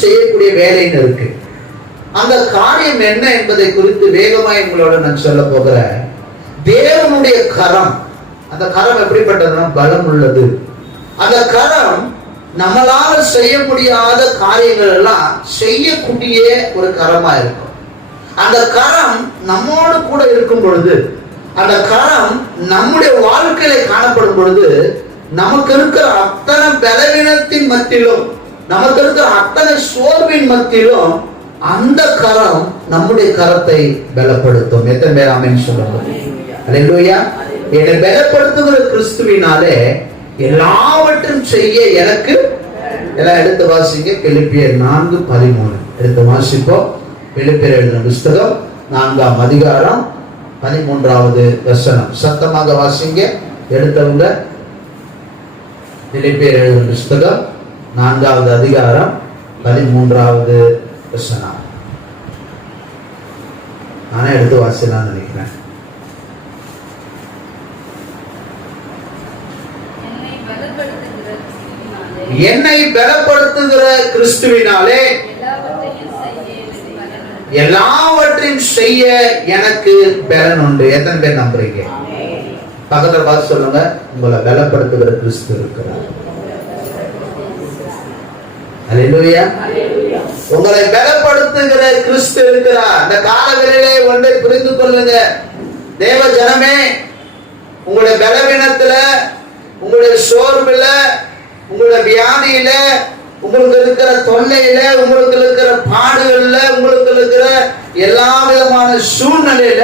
செய்யக்கூடிய வேலைன்னு இருக்கு. அந்த காரியம் என்ன என்பதை குறித்து வேகமாய் உங்களோட நான் சொல்ல போகிறேன். தேவனுடைய கரம், அந்த கரம் எப்படிப்பட்டதுன்னா பலம் உள்ளது. அந்த கரம் நம்மளால செய்ய முடியாத காரியங்கள் எல்லாம் செய்யக்கூடிய ஒரு கரமா இருக்கும். அந்த கரம் நம்மோடு கூட இருக்கும் பொழுது, அந்த கரம் நம்முடைய வாழ்க்கையில காணப்படும் பொழுது, நமக்கு இருக்கிற அத்தனை பலவீனத்தின் மத்தியிலும், நமக்கு இருக்கிற அத்தனை சோர்வின் மத்தியிலும் அந்த கரம் நம்முடைய கரத்தை பலப்படுத்தும். எத்தனை பேர் ஆமென் சொல்லுங்க? அல்லேலூயா. என்னை பலப்படுத்துகிற கிறிஸ்துவினாலே எல்லாவற்றையும் செய்ய எனக்கு, எல்லாம் எடுத்து வாசிங்க. பிலிப்பியர் 4:13 எடுத்து வாசிப்போம். பிலிப்பியர் எழுதின புஸ்தகம் 4ஆம் அதிகாரம் 13வது வசனம். சத்தமாக வாசிங்க எடுத்தவங்க. பிலிப்பியர் எழுதின புஸ்தகம் 4வது அதிகாரம் 13வது வசனம். நானே எடுத்து வாசிக்கலாம் நினைக்கிறேன். என்னை பலப்படுத்துகிற கிறிஸ்துவினாலே எல்லாவற்றையும் செய்ய எனக்கு பலன் உண்டு. எத்தனை பேர் நம்புறீங்க? பக்கத்துல பார்த்து சொல்லுங்க, உங்களை பலப்படுத்துகிற கிறிஸ்து இருக்கிறார். அல்லேலூயா. உங்களை பலப்படுத்துகிற கிறிஸ்து இருக்கிறார். இந்த காலங்களிலே ஒன்றை புரிந்து கொள்ளுங்க தேவ ஜனமே. உங்களுடைய பலவீனத்துல, உங்களுடைய சோர்வுல, உங்களுடைய வியாதியில, உங்களுக்கு இருக்கிற தொல்லையில, உங்களுக்கு இருக்கிற பாடுகள்ல, உங்களுக்கு இருக்கிற எல்லா விதமான சூழ்நிலையில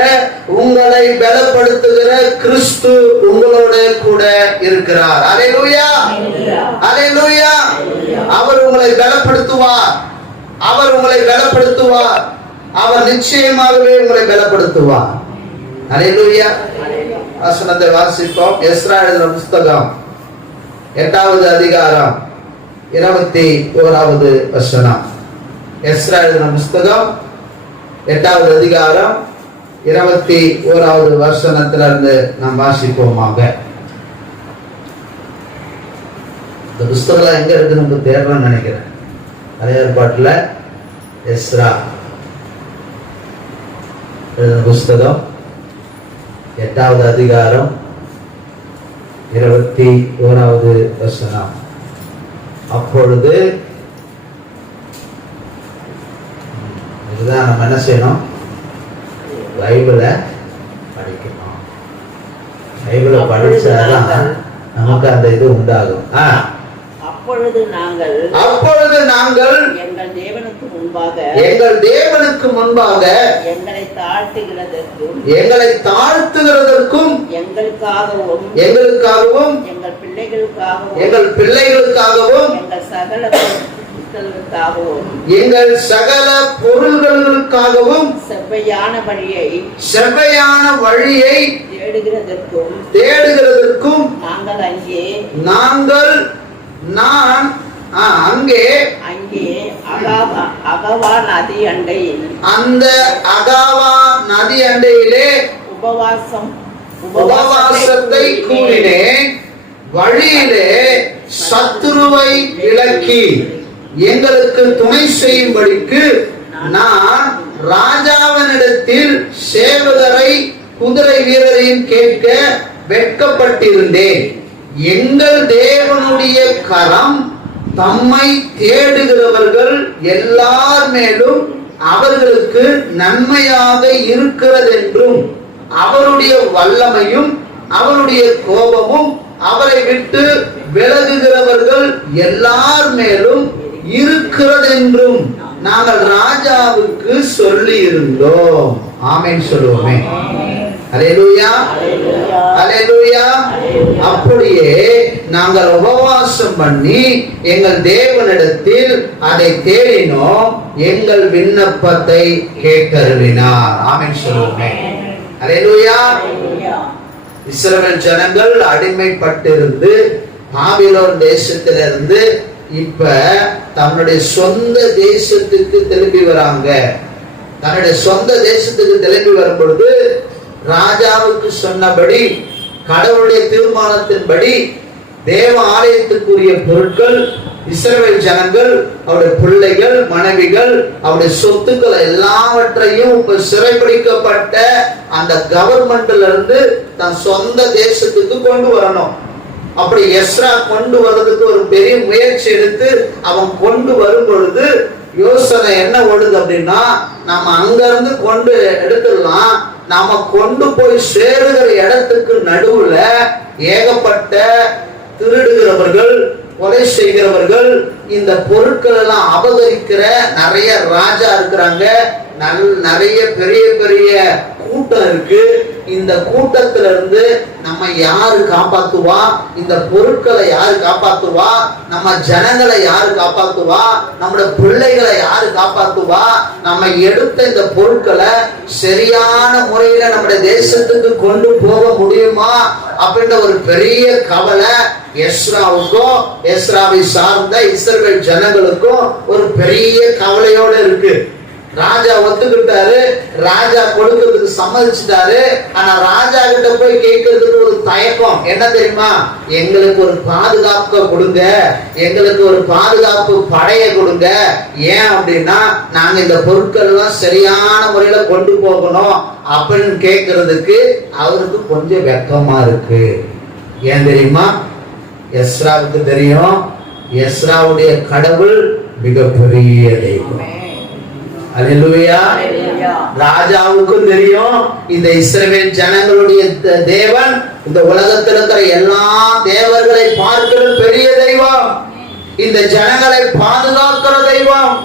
உங்களை பலப்படுத்துகிற கிறிஸ்து உங்களோட கூட இருக்கிறார். அல்லேலூயா, அல்லேலூயா. அவர் உங்களை பலப்படுத்துவார். அவர் உங்களை பலப்படுத்துவார். அவர் நிச்சயமாகவே உங்களை பலப்படுத்துவார். அல்லேலூயா. வசனத்தை வாசிப்போம். எஸ்ரா எழுதின புஸ்தகம் 8வது அதிகாரம் 21வது வசனம். எஸ்ரா எழுதின புஸ்தகம் 8வது அதிகாரம் 21வது வசனத்திலிருந்து நாம் வாசிப்போமாக. இந்த புஸ்தகம் எங்க இருக்கு நம்ம தேடணும்னு நினைக்கிறேன். பழைய ஏற்பாட்டுல எஸ்ரா எழுதின புஸ்தகம் 8வது அதிகாரம் 21வது வசனம். அப்பொழுது இதுதான் நம்ம என்ன செய்யணும்? பைபிளை படிக்கணும். பைபிளை படிச்சாதான் நமக்கு அந்த இது உண்டாகும். அப்பொழுது நாங்கள் எங்கள் தேவனுக்கு முன்பாக எங்களை தாழ்த்துகிறதற்கும் எங்களுக்காகவும் எங்கள் பிள்ளைகளுக்காகவும் எங்கள் சகல பொருள்களுக்காகவும் செவ்வையான வழியை தேடுகிறதற்கும் நான் அங்கே அகவா நதி அண்டையில், அந்த அகவா நதி அண்டையிலே உபவாசத்தை கூறினேன். வழியிலே சத்துருவை விலக்கி எங்களுக்கு துணை செய்யும்படிக்கு நான் ராஜாவினிடத்தில் சேவகரை குதிரை வீரரையும் கேட்க வெட்கப்பட்டிருந்தேன். எங்கள் தேவனுடைய கரம் தம்மை தேடுகிறவர்கள் எல்லார் மேலும் அவர்களுக்கு நன்மையாக இருக்கிறதென்றும், அவருடைய வல்லமையும் அவருடைய கோபமும் அவரை விட்டு விலகுகிறவர்கள் எல்லார் மேலும் இருக்கிறதென்றும் நாங்கள் ராஜாவுக்கு சொல்லி இருந்தோம். ஆமென் சொல்லுவோமே. அல்லேலூயா, அல்லேலூயா. அப்படியே நாங்கள் உபவாசம் பண்ணி எங்கள் தேவனிடத்தில் அதை தேடினோம். எங்கள் விண்ணப்பத்தை கேட்டருளினார். ஆமென் சொல்லுவோமே. அல்லேலூயா. இஸ்ரவேல் ஜனங்கள் அடிமைப்பட்டிருந்து பாபிலோன் தேசத்திலிருந்து இப்ப தன்னுடைய சொந்த தேசத்துக்கு திரும்பி வராங்க. தன்னுடைய சொந்த தேசத்துக்கு திரும்பி வரும் பொழுது ராஜாவுக்கு சொன்னபடி, கடவுளுடைய தீர்மானத்தின்படி தேவ ஆலயத்துக்குரிய பொருட்கள், இஸ்ரவேல் ஜனங்கள், அவருடைய பிள்ளைகள், மனைவிகள், அவருடைய சொத்துக்கள் எல்லாவற்றையும் இப்ப சிறைபிடிக்கப்பட்ட அந்த கவர்மெண்ட்ல இருந்து தன் சொந்த தேசத்துக்கு கொண்டு வரணும். அப்படி எஸ்ரா கொண்டு வர்றதுக்கு ஒரு பெரிய முயற்சி எடுத்து அவன் கொண்டு வரும் பொழுது யோசனை என்ன ஓடுது அப்படின்னா, நம்ம அங்க இருந்து கொண்டு எடுத்துடலாம், நாம கொண்டு போய் சேருகிற இடத்துக்கு நடுவுல ஏகப்பட்ட திருடுகிறவர்கள், கொலை செய்கிறவர்கள், இந்த பொருட்கள் எல்லாம் அபகரிக்கிற நிறைய ராஜா இருக்கிறாங்க, நிறைய பெரிய பெரிய கூட்டம் இருக்கு. இந்த கூட்டத்துல இருந்து நம்ம யாரு காப்பாத்துவா? இந்த பொருட்களை யாரு காப்பாத்துவா? நம்ம ஜனங்களை யாரு காப்பாத்துவா? நம்முடைய பிள்ளைகளை யாரு காப்பாத்துவா? நம்ம எடுத்த இந்த பொருட்களை சரியான முறையில நம்முடைய தேசத்துக்கு கொண்டு போக முடியுமா அப்படின்ற ஒரு பெரிய கவலை எஸ்ராவுக்கும் எஸ்ராவை சார்ந்த இஸ்ரவேல் ஜனங்களுக்கும் ஒரு பெரிய கவலையோட இருக்கு. ராஜா ஒத்துக்கிட்டாரு, ராஜா கொடுக்கிறதுக்கு சம்மதிச்சிட்டாரு. ஆனா ராஜா கிட்ட போய் கேட்கறதுக்கு ஒரு தயக்கம். என்ன தெரியுமா? எங்களுக்கு ஒரு பாதுகாப்பு கொடுங்க, எங்களுக்கு ஒரு பாதுகாப்பு படைய கொடுங்க. ஏன் அப்படின்னா நாங்க இந்த பொருட்கள் எல்லாம் சரியான முறையில கொண்டு போகணும் அப்படின்னு கேட்கறதுக்கு அவருக்கு கொஞ்சம் வெக்கமா இருக்கு. ஏன் தெரியுமா? எஸ்ராவுக்கு தெரியும், எஸ்ராவுடைய கடவுள் மிகப்பெரிய தெய்வம். அல்லேலூயா. ராஜாவுக்கும் தெரியும், இந்த இஸ்ரவேல் ஜனங்களுடைய தேவன் இந்த உலகத்தில் இருக்கிற எல்லா தேவர்களை பார்க்கிற பெரிய தெய்வம், இந்த ஜனங்களை பாதுகாக்கிற தெய்வம்,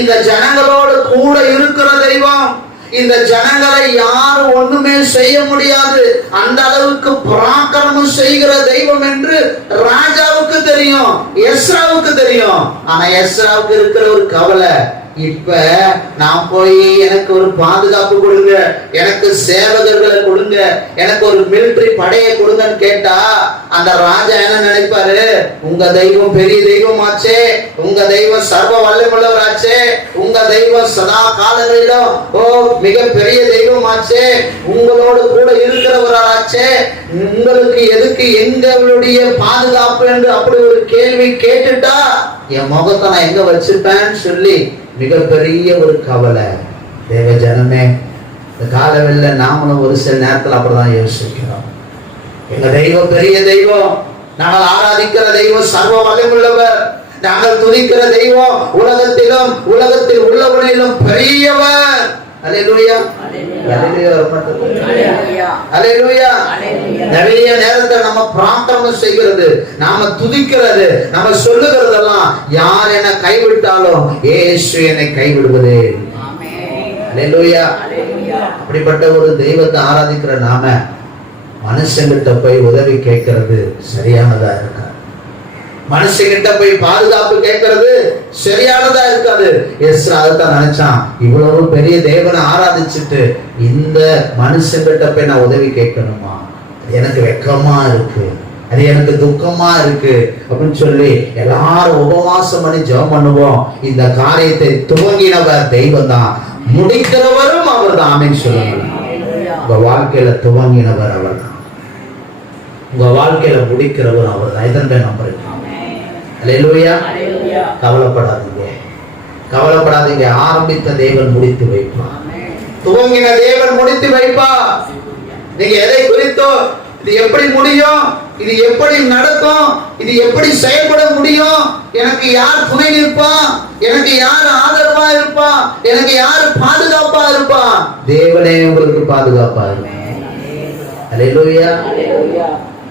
இந்த ஜனங்களோடு கூட இருக்கிற தெய்வம், இந்த ஜனங்களை யாரும் ஒண்ணுமே செய்ய முடியாது, அந்த அளவுக்கு பராக்கிரமம் செய்கிற தெய்வம் என்று ராஜாவுக்கு தெரியும், எஸ்ராவுக்கு தெரியும். ஆனா எஸ்ராவுக்கு இருக்கிற ஒரு கவலை, இப்ப நான் போய் எனக்கு ஒரு பாதுகாப்பு கொடுங்க, எனக்கு சேவகர்களை கொடுங்க, எனக்கு ஒரு மிலிட்டரி படையை கொடுங்கன்னு கேட்டா அந்த ராஜா என்ன நினைப்பாரு? உங்க தெய்வம் பெரிய தெய்வமாச்சே, உங்க தெய்வம் சர்வ வல்லமுள்ளவராச்சே, உங்க தெய்வம் சதா காலங்களிலும் மிக பெரிய தெய்வமாச்சே, உங்களோடு கூட இருக்கிறவராச்சே, உங்களுக்கு எதுக்கு எங்களுடைய பாதுகாப்பு என்று அப்படி ஒரு கேள்வி கேட்டுட்டா என் முகத்தை நான் எங்க வச்சிருப்பேன்னு சொல்லி மிகப்பெரிய ஒரு கவலை. தேவ ஜனமே, இந்த காலவெல்ல நாமளும் ஒரு சில நேரத்தில் அப்படிதான் யோசிக்கிறோம். எங்க தெய்வம் பெரிய தெய்வம், நாங்கள் ஆராதிக்கிற தெய்வம் சர்வ வல்லமுள்ளவர், நாங்கள் துதிக்கிற தெய்வம் உலகத்திலும் உலகத்தில் உள்ளவனிலும் பெரியவர். அல்லேலூயா. அல்லேலூயா. நிறைய நேரத்தை நம்ம பிரார்த்தனை செய்கிறது, நாம துதிக்கிறது, நம்ம சொல்லுகிறதெல்லாம் யார் என்னை கைவிட்டாலும் இயேசு என்னை கைவிடுவதே. அல்லேலூயா. அப்படிப்பட்ட ஒரு தெய்வத்தை ஆராதிக்கிற நாம மனுஷங்கிட்ட போய் உதவி கேட்கறது சரியானதா இருக்கா? மனுஷங்கிட்ட போய் பாதுகாப்பு கேட்கறது சரியானதா இருக்காது. எஸ்ரா அதான் நினைச்சான், இவ்வளவு பெரிய தேவனை ஆராதிச்சுட்டு இந்த மனுஷங்கிட்ட போய் நான் உதவி கேட்கணுமா? எனக்கு வெக்கமா இருக்கு, அது எனக்கு துக்கமா இருக்கு அப்படின்னு சொல்லி எல்லாரும் உபவாசம் பண்ணி ஜெபம் பண்ணுவோம். இந்த காரியத்தை துவங்கினவர் தெய்வம் தான், முடிக்கிறவரும் அவர் தான். ஆமென் சொல்லுங்க. உங்க வாழ்க்கையில துவங்கினவர் அவர் தான், உங்க வாழ்க்கையில முடிக்கிறவர் அவர் தான். இதன் பேர் நம்புறீங்க. அல்லேலூயா. கவலைப்படாதீங்க, கவலைப்படாதீங்க. ஆரம்பித்த தேவன் முடித்து வைப்பார், துவங்கின தேவன் முடித்து வைப்பார். நீங்க எதை குறித்தோ இது எப்படி முடியும், இது எப்படி நடக்கும், இது எப்படி செயல்பட முடியும், எனக்கு யார் துணை நிற்பா, எனக்கு யார் ஆதரவா இருப்பா, எனக்கு யார் பாதுகாப்பா இருப்பா? தேவனே உங்களுக்கு பாதுகாப்பா இருப்பார். அல்லேலூயா.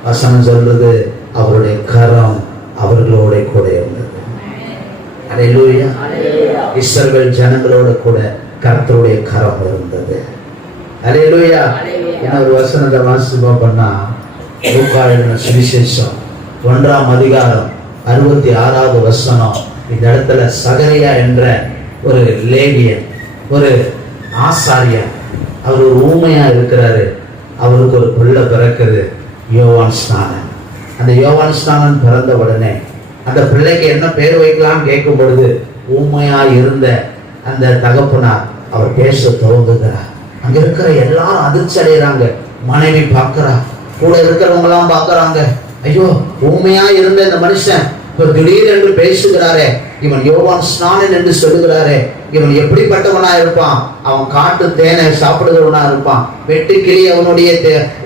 வசனம் சொல்றது அவருடைய கரம் அவர்களோட கூட இருந்தது. அல்லேலூயா. இஸ்ரவேல் ஜனங்களோட கூட கர்த்தருடைய கரம் இருந்தது. அல்லேலூயா. இன்னொரு வசனத்தை வாசிப்போம் பண்ணா, லூக்கா எழுதின சுவிசேஷம் 1ஆம் அதிகாரம் 66வது வசனம். இந்த இடத்துல சகரியா என்ற ஒரு லேவியன், ஒரு ஆசாரியன், அவர் ஒரு ஊமையா இருக்கிறாரு. அவருக்கு ஒரு பிள்ளை பிறக்குது, யோவான் ஸ்நானன். அந்த யோவான் ஸ்நானன் பிறந்த உடனே அந்த பிள்ளைக்கு என்ன பேர் வைக்கலாம்னு கேட்கும் பொழுது ஊமையா இருந்த அந்த தகப்பனார் அவர் பேச துவங்குகிறார். அங்க இருக்கிற எல்லாரும் அதிர்ச்சி அடைகிறாங்க. மனைவி பார்க்கிறா, கூட இருக்கிறவங்க எல்லாம் பார்க்கறாங்க. ஐயோ ஊமையா இருந்த இந்த மனுஷன் இப்ப திடீரென்று பேசுகிறாரே, இவன் யோவான் ஸ்நானன் என்று சொல்லுகிறாரே, இவன் எப்படிப்பட்டவனா இருப்பான்? அவன் காட்டு தேனை சாப்பிடுகிறவனா இருப்பான், வெட்டுக்கிளி அவனுடைய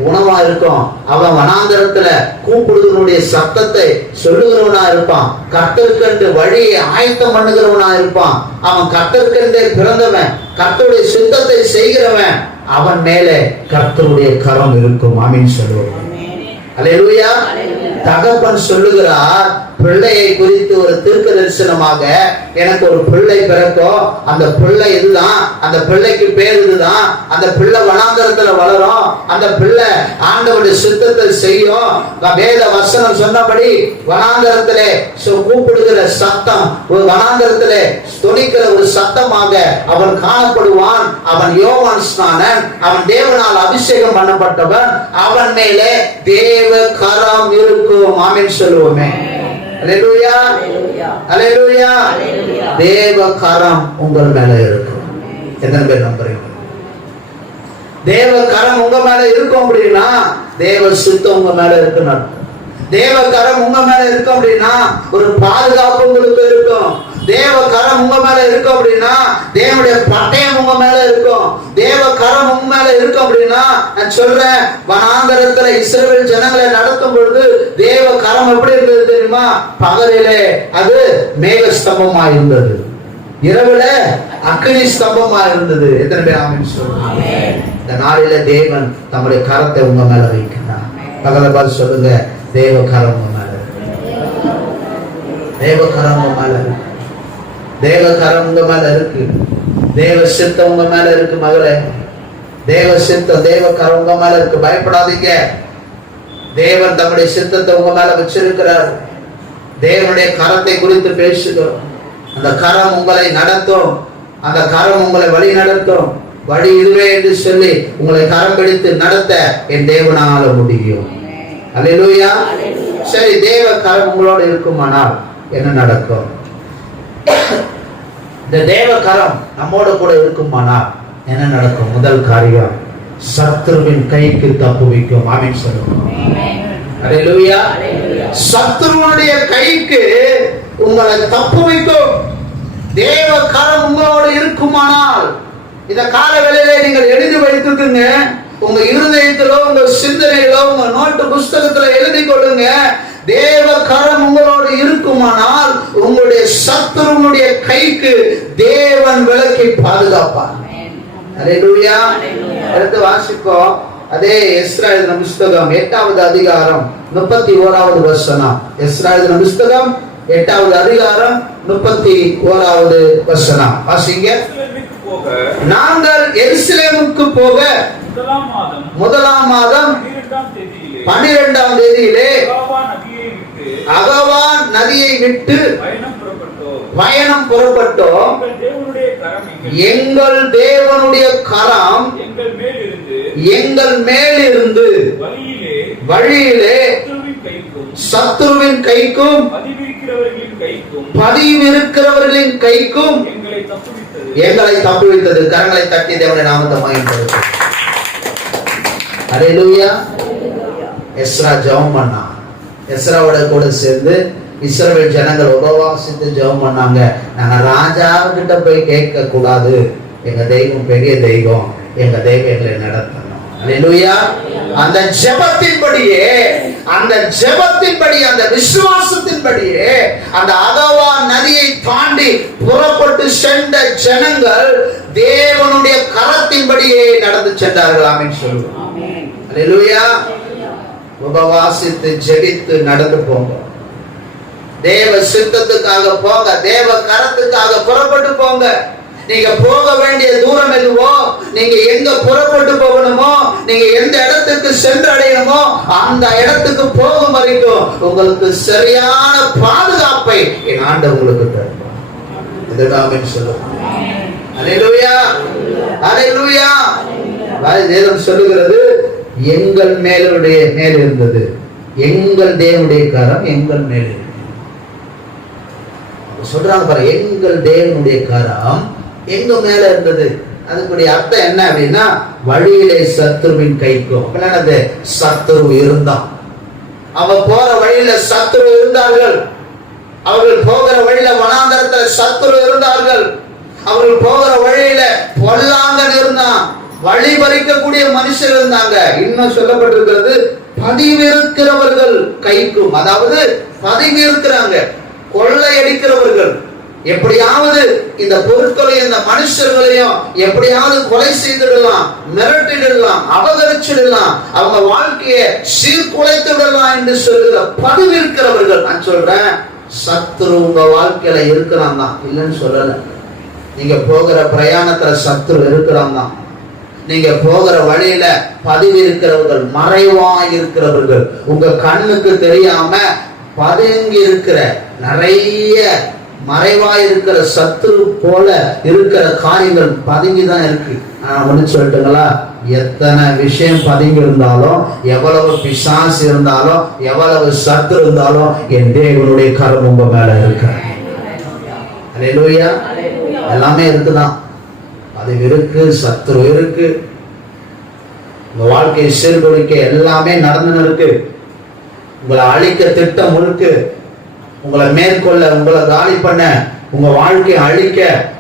உணவா இருக்கும், அவன் வனாந்தரத்துல கூப்பிடுகிறவனுடைய சத்தத்தை சொல்லுகிறவனா இருப்பான், கர்த்தருக்கென்று வழியை ஆயத்தம் பண்ணுகிறவனா இருப்பான், அவன் கர்த்தருக்கென்றே பிறந்தவன், கர்த்தருடைய சித்தத்தை செய்கிறவன், அவன் மேலே கர்த்தருடைய கரம் இருக்கும். ஆமீன் சொல்லுவோம். அல்லேலூயா. தகப்பன் சொல்லுகிறார், பிள்ளையை குறித்து ஒரு தீர்க்க தரிசனமாக, எனக்கு ஒரு பிள்ளை பிறக்கும், அந்த பிள்ளை இதுதான், அந்த பிள்ளைக்கு பேர் இதுதான், அந்த பிள்ளை வனாந்தரத்துல வளரும், அந்த பிள்ளை ஆண்டவருடைய சித்தத்தை செய்யும். வேத வசனம் சொன்னபடி வனாந்தரத்திலே கூப்பிடுகிற சத்தம், ஒரு வனாந்தரத்திலே துணிக்கிற ஒரு சத்தமாக அவன் காணப்படுவான். அவன் யோவான் ஸ்நானன், அவன் தேவனால் அபிஷேகம் பண்ணப்பட்டவன், அவன் மேலே தேவ கரம் இருக்கும். ஆமென் சொல்லுவோமே. அல்லேலூயா, அல்லேலூயா. தேவ கரம் உங்கள் மேல இருக்கும். எத்தனை பேர் நம்புறீங்க? தேவ கரம் உங்க மேல இருக்கும் அப்படின்னா தேவ சித்தம் உங்க மேல இருக்குன்னு அர்த்தம். தேவ கரம் உங்க மேல இருக்கும் அப்படின்னா ஒரு பாதுகாப்பு உங்களுக்கு இருக்கும். தேவ கரம் உங்க மேல இருக்கும் அப்படின்னா தேவனுடைய பட்டயம் உங்க மேல இருக்கும். தேவ கரம் உங்க மேல இருக்கும் அப்படின்னா, நான் சொல்றேன், வனாந்தரத்துல இஸ்ரவேல் ஜனங்களை நடத்தும் பொழுது தேவ கரம் எப்படி இருந்தது தெரியுமா? பகலிலே அது மேக ஸ்தம்பமா இருந்தது, இரவுல அக்கினி ஸ்தம்பமா இருந்தது. எத்தனை பேர் ஆமென் சொல்லுங்க? இந்த நாளில தேவன் தம்முடைய கரத்தை உங்க மேல வைக்கிறார். பகல பார்த்து சொல்லுங்க, தேவ கரம் உங்க மேல இருக்கு. தேவ கரம் உங்க மேல இருக்கு. தேவ கரம் உங்க மேல இருக்கு. தேவ சித்தம் உங்க மேல இருக்கு மகளே. தேவ சித்தம், தேவ கரம் உங்க மேல இருக்கு. பயப்படாதீங்க. தேவன் தம்முடைய சித்தத்தை உங்க மேல வச்சிருக்கிறார். தேவனுடைய கரத்தை குறித்து பேசுகிறோம். அந்த கரம் உங்களை நடத்தும், அந்த கரம் உங்களை வழி நடத்தும். வழி இதுவே என்று சொல்லி உங்களை கரம் பிடித்து நடத்த என் தேவனால முடியும். அல்லேலூயா. சரி, தேவ கரம் உங்களோடு இருக்குமானால் என்ன நடக்கும்? இந்த தேவ கரம் நம்மோட கூட இருக்குமானால் என்ன நடக்கும்? முதல் காரியம், சத்துருவின் கைக்கு தப்புவிக்கும். ஆமென் சொல்லுவோம். அல்லேலூயா. சத்துருவுடைய கைக்கு உங்களை தப்புவிக்கும். தேவ கரம் உங்களோடு இருக்குமானால் இந்த கால வேளையிலே நீங்கள் எழுதி வைத்துக்குங்க. உங்க இருதயத்திலோ உங்க சிந்தனையிலோ உங்க நோட்டு புஸ்தகத்துல எழுதி கொள்ளுங்க. தேவ கரம் உங்களோடு இருக்குமானால் உங்களுடைய சத்துருவுடைய கைக்கு தேவன் விலக்கி பாதுகாப்பார். அல்லேலூயா. அடுத்து வாசிப்போம். அதே எஸ்ரா எழுதின புஸ்தகம் 8வது அதிகாரம் 31வது வசனம். எஸ்ரா எழுதின புஸ்தகம் 8வது அதிகாரம் 31வது வசனம். வாசிங்க. நாங்கள் எருசலேமுக்கு போக முதலாம் மாதம் 12ஆம் தேதியிலே அகவான் நதியை விட்டு பயணம் புறப்பட்டோம். எங்கள் தேவனுடைய கரம் எங்கள் மேலிருந்து வழியிலே சத்துருவின் கைக்கும் பதிவிருக்கிறவர்களின் கைக்கும் எங்களை தப்புவித்தது. கரங்களை தட்டி தேவனுடைய நாமத்தை மகிமைப்படுத்தும். அல்லேலூயா. எஸ்ரா ஜெபம் பண்ணான். எஸ்ராவோட கூட சேர்ந்து இஸ்ரவேல் ஜனங்கள் உபவாசித்து ஜெபம் பண்ணாங்க. நாங்க ராஜாவிட்ட போய் கேட்க கூடாது, எங்க தெய்வம் பெரிய தெய்வம், எங்க தெய்வம் எங்களை நடத்தணும். அல்லேலூயா. அந்த ஜெபத்தின்படியே, அந்த விசுவாசத்தின்படியே அந்த அகவா நதியை தாண்டி புறப்பட்டு சென்ற ஜனங்கள் தேவனுடைய கரத்தின்படியே நடந்து சென்றார்கள். ஆமென் சொல்லுவோம். அல்லேலூயா. உபவாசித்து ஜெபித்து நடந்து போங்க. தேவ சித்தத்துக்காக போங்க. தேவ கரத்துக்காக புறப்பட்டு போங்க. நீங்க போக வேண்டிய தூரம் எதுவோ, நீங்க எங்க புறப்பட்டு போகணுமோ, நீங்க எந்த இடத்துக்கு சென்று அடையணுமோ அந்த இடத்துக்கு போகும் வரைக்கும் உங்களுக்கு சரியான பாதுகாப்பை என் ஆண்டவர் உங்களுக்கு தருவார். இதற்காக சொல்லுவோம். அல்லேலூயா. அல்லேலூயா. வேதம் சொல்லுகிறது, எங்கள் மேல் இருந்தது. எங்கள் தேவனுடைய கரம் எங்கள் மேல் சொல்றாங்க பாரு. எங்கள் தேவனுடைய கரம் எங்க மேல இருந்தது. அதுக்குடைய அர்த்தம் என்ன அப்படின்னா, வழியிலே சத்துருவின் கைக்கும். சத்துரு இருந்தான். அவன் போற வழியில சத்துரு இருந்தார்கள். அவர்கள் போகிற வழியில வனாந்தரத்துல சத்துரு இருந்தார்கள். அவர்கள் போகிற வழியில பொல்லாங்கன் இருந்தான். வழி பறிக்கக்கூடிய மனுஷர் இருந்தாங்க. இன்னும் சொல்லப்பட்டிருக்கிறது, பதிவிருக்கிறவர்கள் கைக்கும், அதாவது பதிவு இருக்கிறாங்க, கொள்ளையடிக்கிறவர்கள். எப்படியாவது இந்த பொருட்களையும் இந்த மனுஷர்களையும் எப்படியாவது கொலை செய்திடலாம், மிரட்டிடலாம், அபகரிச்சிடலாம், அவங்க வாழ்க்கையை சீர்குலைத்து விடலாம் என்று சொல்லுகிற பதிவிருக்கிறவர்கள். நான் சொல்றேன், சத்துரு உங்க வாழ்க்கையில இருக்கிறான் தான், இல்லைன்னு சொல்லல. நீங்க போகிற பிரயாணத்துல சத்துரு இருக்கிறான் தான். நீங்க போகிற வழியில பதிவு இருக்கிறவர்கள், மறைவா இருக்கிறவர்கள், உங்க கண்ணுக்கு தெரியாம பதுங்கி இருக்கிற நிறைய மறைவா இருக்கிற சத்துரு போல இருக்கிற காரியங்கள் பதுங்கிதான் இருக்கு. ஒண்ணு சொல்லட்டுங்களா, எத்தனை விஷயம் பதுங்கி இருந்தாலும், எவ்வளவு பிசாசு இருந்தாலும், எவ்வளவு சத்துரு இருந்தாலும், என் தேவனுடைய கரம் உங்க மேல இருக்கு. அல்லேலூயா. எல்லாமே இருக்குதான், அது இருக்கு, சத்துரு இருக்கு, உங்க வாழ்க்கையை சீர்குலைக்க எல்லாமே நடந்து இருக்கு. உங்களை அழிக்க திட்டம் இருக்கு, உங்களை மேற்கொள்ள, உங்களை காலி பண்ண, உங்க வாழ்க்கையை அழிக்க,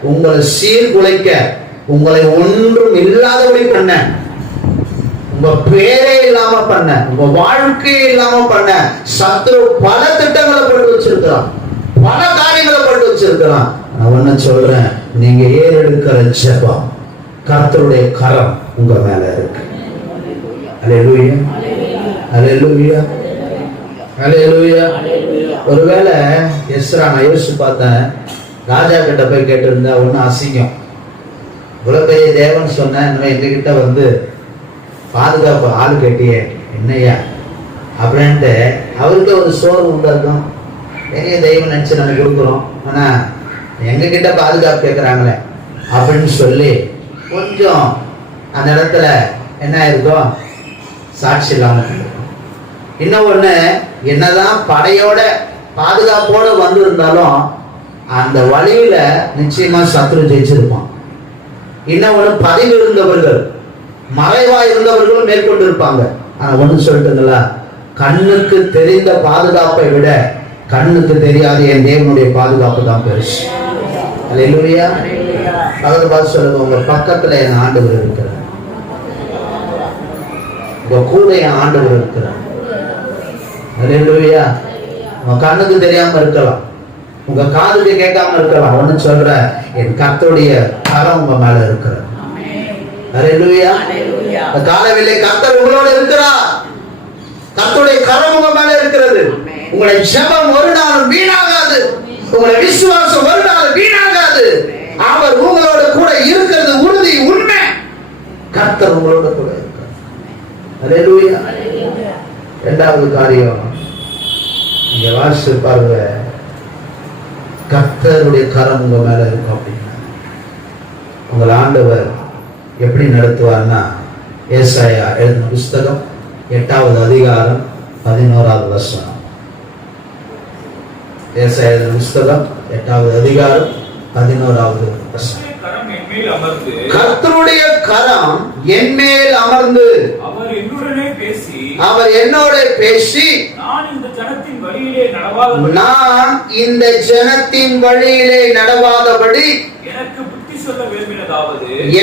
உங்களை சீர்குலைக்க, உங்களை ஒன்றும் இல்லாதபடி பண்ண, உங்க பேரே இல்லாம பண்ண, உங்க வாழ்க்கையே இல்லாம பண்ண சத்துரு பல திட்டங்களை போட்டு வச்சிருக்கிறான், பல காரியங்களை போட்டு வச்சிருக்கிறான். நான் ஒண்ணு சொல்றேன், நீங்க ஏறெடுக்கிற ஜெபம், கர்த்தருடைய கரம் உங்க மேல இருக்கு. அல்லேலூயா, அல்லேலூயா, அல்லேலூயா. ஒருவேளை எஸ்ரா, நான் யோசிச்சு பார்த்தேன், ராஜா கிட்ட போய் கேட்டிருந்தா ஒன்னும் அசிங்கம், இவ்வளவு பெரிய தேவன் சொன்ன எங்ககிட்ட வந்து பாதுகாப்பு ஆள் கேட்டியே என்னையா அப்படின்ட்டு அவருக்கு ஒரு சோறு உண்டாக்கும். பெரிய தெய்வம் நினைச்சு நம்ம கொடுக்குறோம், ஆனா எங்க கிட்ட பாதுகாப்பு கேட்கிறாங்களே அப்படின்னு சொல்லி கொஞ்சம் அந்த இடத்துல என்ன இருக்கும், சாட்சி இல்லாம. இன்னும் ஒண்ணு, என்னதான் படையோட பாதுகாப்போட வந்து இருந்தாலும் அந்த வழியில நிச்சயமா சத்துரு ஜெயிச்சிருப்பான். இன்னும் ஒண்ணு, பதிவு இருந்தவர்கள், மறைவா இருந்தவர்களும் மேற்கொண்டு இருப்பாங்க. ஆனா ஒண்ணு சொல்லட்டுங்களா, கண்ணுக்கு தெரிந்த பாதுகாப்பை விட கண்ணுக்கு தெரியாத என் தேவனுடைய பாதுகாப்பு தான் பெருசு. அல்லேலூயா. பக்கத்துல பார்த்து சொல்லுங்க, உங்க பக்கத்துல என் ஆண்டவர் இருக்கிறார், உங்க கூட என் ஆண்டவர் இருக்கிறார். அல்லேலூயா. உங்க கண்ணுக்கு தெரியாம இருக்கலாம், உங்க காதுக்கு கேட்காம இருக்கலாம். ஒண்ணு சொல்ற, என் கர்த்தருடைய கரம் உங்க மேல இருக்கிறார். அல்லேலூயா. காலவேளை கர்த்தர் உங்களோட இருக்கிறார், கர்த்தருடைய கரம் உங்க மேல இருக்கிறது. உங்களுடைய ஜெபம் ஒரு நாள் வீணாகாது, உங்களுடைய விசுவாசம் ஒரு நாள் வீணாகாது. அவர் உங்களோட கூட இருக்கிறது உறுதி, உண்மை. கர்த்தர் உங்களோட கூட இருக்கிறார். அல்லேலூயா. இரண்டாவது காரியம், நீங்க வாசிச்சு பாருங்க, கர்த்தருடைய கரம் உங்க மேல இருக்கும் அப்படின்னா உங்கள் ஆண்டவர் எப்படி நடத்துவார்னா, ஏசாயா எழுதின புஸ்தகம் 8வது அதிகாரம் 11வது வசனம். ஏசாயா எழுதின புஸ்தகம் 8வது அதிகாரம் 11வது வசனம். கர்த்தருடைய கரம் என் மேல் அமர்ந்து அவர் என்னோட பேசி நான் இந்த ஜனத்தின் வழியிலே நடவாதபடி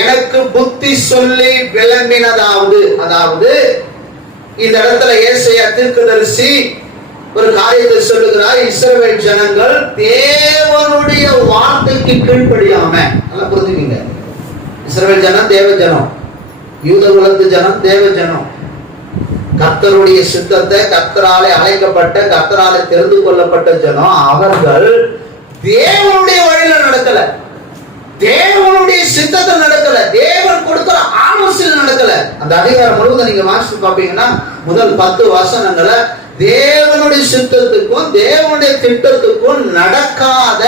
எனக்கு புத்தி சொல்லி விளம்பினதாவது. அதாவது இந்த இடத்துல ஏசாயா தீர்க்கதரிசி ஒரு காரியத்தை சொல்லுகிறார், இஸ்ரவேல் ஜனங்கள் தேவனுடைய வார்த்தைக்கு கீழ்ப்படியாம, நல்லா புரிஞ்சுக்கீங்க, இஸ்ரவேல் ஜனம் தேவ ஜனம், யூத குலத்து ஜனம் தேவ ஜனம், கர்த்தருடைய சித்தத்தை, கர்த்தராலே அழைக்கப்பட்ட, கர்த்தராலே தெரிந்து கொள்ளப்பட்ட ஜனம். அவர்கள் தேவனுடைய வழியில நடக்கல, தேவனுடைய சித்தத்தை நடக்கல, தேவன் கொடுக்கிற ஆலோசனை நடக்கல. அந்த அதிகாரம் முழுவதும் நீங்க வாசித்து பாப்பீங்கன்னா முதல் 10 வசனங்களை தேவனுடைய சித்தத்துக்கும் தேவனுடைய திட்டத்துக்கும் நடக்காத,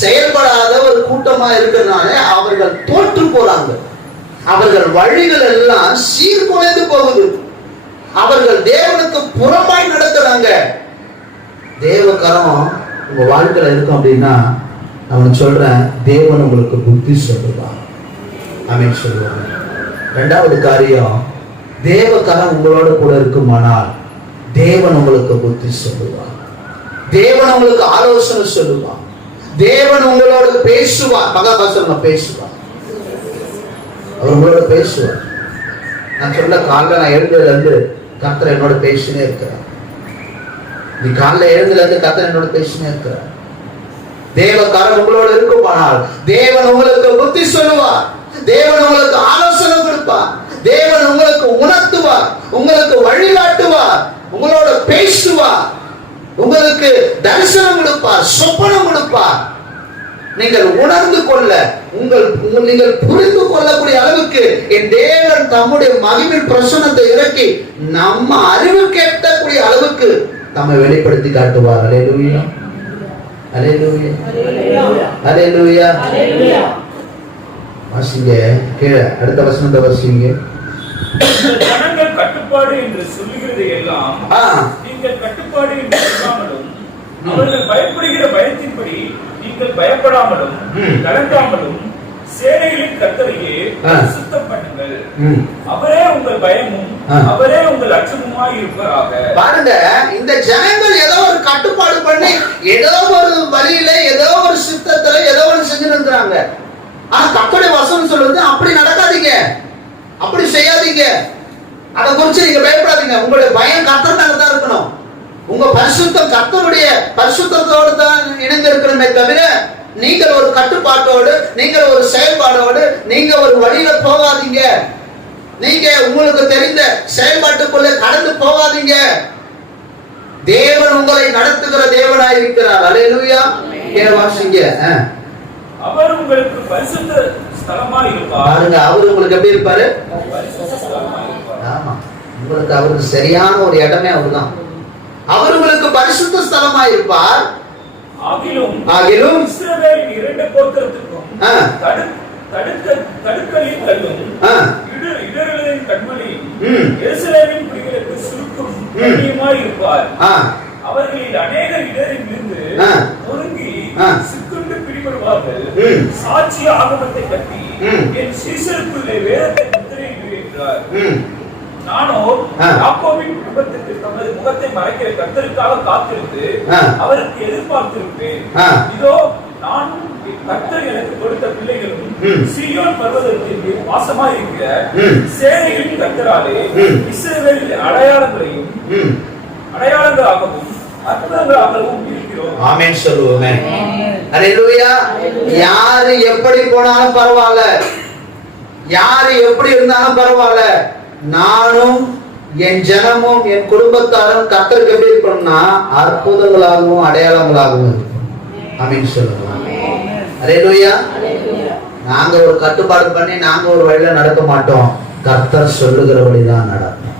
செயல்படாத ஒரு கூட்டமா இருக்கிறதுனால அவர்கள் தோற்று போறாங்க. அவர்கள் வழிகள் எல்லாம் சீர்குலைந்து போகுது. அவர்கள் தேவனுக்கு புறம்பாய் நடக்கிறாங்க. தேவ கரம் உங்க வாழ்க்கையில இருக்கும் அப்படின்னா நான் சொல்றேன், தேவன் உங்களுக்கு புத்தி சொல்லுவான், ஆமென் சொல்லுவாங்க. இரண்டாவது காரியம், தேவ கரம் உங்களோட கூட இருக்குமானால் தேவன் உங்களுக்கு புத்தி சொல்லுவார். தேவன் உங்களுக்கு ஆலோசனை சொல்லுவார். தேவன் உங்களோட பேசுவார். மகாபாசன பேசுவார். அவர் உங்களோட பேசுவார். நான் சொல்ல காலைல நான் எழுந்ததுல இருந்து கர்த்தர் என்னோட பேசினே இருக்கிறார். நீ காலைல எழுந்ததுல இருந்து கர்த்தர் என்னோட பேசினே இருக்கிறார். தேவக்காரன் உங்களோட இருக்குமானால் தேவன் உங்களுக்கு புத்தி சொல்லுவார். தேவன் உங்களுக்கு ஆலோசனை கொடுப்பார். தேவன் உங்களுக்கு உணர்த்துவார். உங்களுக்கு வழிகாட்டுவார். உங்களோட பேசுவார். உங்களுக்கு தரிசனம் கொடுப்பார். சொப்பனம் கொடுப்பார். நீங்கள் உணர்ந்து கொள்ள நீங்கள் புரிந்து கொள்ளக்கூடிய அளவுக்கு என் தேவன் தம்முடைய மகிமையின் பிரசன்னத்தை இறக்கி நம்ம அறிவுக்கு எட்டக்கூடிய அளவுக்கு தம்மை வெளிப்படுத்தி காட்டுவார். அல்லேலூயா, அல்லேலூயா, அல்லேலூயா, அல்லேலூயா. வாசிங்க கீழே அடுத்த வசனத்தை வாசிங்க. ஜனங்கள் கட்டுப்பாடு என்று சொல்லுகிறது எல்லாம் நீங்கள் கட்டுப்பாடு என்று சொல்லாமலும் அவர்கள் பயப்படுகிற பயத்தின்படி நீங்கள் பயப்படாமலும் கலங்காமலும் சேனைகளின் கர்த்தரையே சுத்தம் பண்ணுங்கள். அவரே உங்கள் பயமும் அவரே உங்கள் அச்சமுமாய் இருப்பாராக. பாருங்க, இந்த ஜனங்கள் ஏதோ ஒரு கட்டுப்பாடு பண்ணி ஏதோ ஒரு வழியில ஏதோ ஒரு சித்தத்துல ஏதோ ஒன்று செஞ்சு இருக்கிறாங்க. ஆனா கர்த்தருடைய வசனம் சொல்லுது அப்படி நடக்காதீங்க, அப்படி செய்யாதீங்க, அதை குறிச்சு நீங்க பயப்படாதீங்க. உங்களுடைய பயம் கர்த்தர் மேல தான் இருக்கணும். உங்க பரிசுத்தம் கர்த்தருடைய பரிசுத்தத்தோடு தான் இணைந்து இருக்கணுமே தவிர நீங்கள் ஒரு கட்டுப்பாட்டோடு நீங்கள் ஒரு செயல்பாடோடு நீங்க ஒரு வழியில போகாதீங்க. நீங்க உங்களுக்கு தெரிந்த செயல்பாட்டுக்குள்ள கடந்து போகாதீங்க. தேவன் உங்களை நடத்துகிற தேவனாய் இருக்கிறார். அல்லேலூயா. வாசிங்க. அவர் உங்களுக்கு பரிசுத்த ஸ்தலமாய் இருப்பார். பாருங்க, அவர் உங்களுக்கு எப்படி இருப்பாரு? ஆமா, உங்களுக்கு அவருக்கு சரியான ஒரு இடமே அவர்தான். அவர் உங்களுக்கு பரிசுத்த ஸ்தலமாய் இருப்பார். ஆகிலும் இஸ்ரவேலின் இரண்டு கோத்திரத்துக்கும் தடுக்கலின் கல்லும் இடர்களின் கண்மணியும் எருசலேமின் குடிகளுக்கு சுருக்கும் கண்ணியுமாய் இருப்பார். அவர்களில் அநேகர் இடரில் இருந்து ஒருங்கி சிக்குண்டு பிடிபடுவார்கள். சாட்சி ஆகமத்தை கட்டி என் சீசருக்குள்ளே வேதத்தை முத்திரையிடுகிறார். நானோ யாக்கோபின் குடும்பத்துக்கு தமது முகத்தை மறைக்கிற கர்த்தருக்காக காத்திருந்து அவருக்கு எதிர்பார்த்திருப்பேன். இதோ நான் கர்த்தர் எனக்கு கொடுத்த பிள்ளைகளும் சீயோன் பர்வதத்தில் வாசமாய் இருக்கிற சேனைகளின் கர்த்தராலே இஸ்ரவேலின் அடையாளங்களாகவும் அற்புதங்களாகவும் இருக்கிறோம். ஆமென் சொல்லுவோமே. அல்லேலூயா. யாரு எப்படி போனாலும் பரவாயில்ல, யாரு எப்படி இருந்தாலும் பரவாயில்ல, நானும் என் ஜனமும் என் குடும்பத்தாரும் கர்த்தருக்கு எப்படி இருக்கணும்னா அற்புதங்களாகவும் அடையாளங்களாகவும் இருக்கும். ஆமென் சொல்லுவோம். அல்லேலூயா. நாங்க ஒரு கட்டுப்பாடு பண்ணி நாங்க ஒரு வழியில நடக்க மாட்டோம். கர்த்தர் சொல்லுகிற வழிதான் நடக்கும்.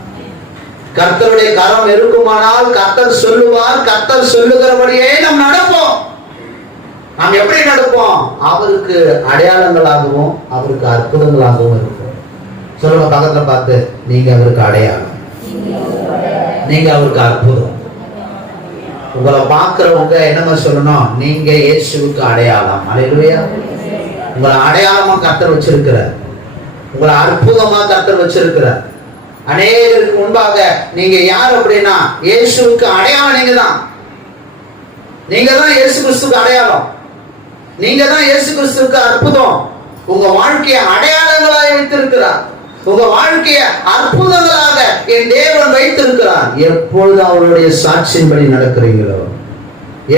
கர்த்தருடைய கரம் இருக்குமானால் கர்த்தர் சொல்லுவார். கர்த்தர் சொல்லுகிறபடியே நாம் நடப்போம். நாம் எப்படி நடப்போம்? அவருக்கு அடையாளங்களாகவும் அவருக்கு அற்புதங்களாகவும் இருக்கும். சொல்லுங்க பக்கத்துல பார்த்து, நீங்க அவருக்கு அடையாளம், நீங்க அவருக்கு அற்புதம். உங்களை பார்க்கிறவங்க என்னமா சொல்லணும்? நீங்க இயேசுவுக்கு அடையாளம். அல்லேலூயா. உங்களை அடையாளமா கர்த்தர் வச்சிருக்கிறார். உங்களை அற்புதமா கர்த்தர் வச்சிருக்கிறார். அநேகருக்கு முன்பாக நீங்க யார் அப்படின்னா இயேசுவுக்கு அடையாளம். நீங்க தான், நீங்க தான் இயேசு கிறிஸ்துவுக்கு அடையாளம். நீங்க தான் இயேசு கிறிஸ்துவுக்கு அற்புதம். உங்க வாழ்க்கையை அடையாளங்களாக வைத்திருக்கிறார். உங்க வாழ்க்கையை அற்புதங்களாக என் தேவன் வைத்திருக்கிறார். எப்பொழுது அவருடைய சாட்சியின்படி நடக்கிறீங்களோ,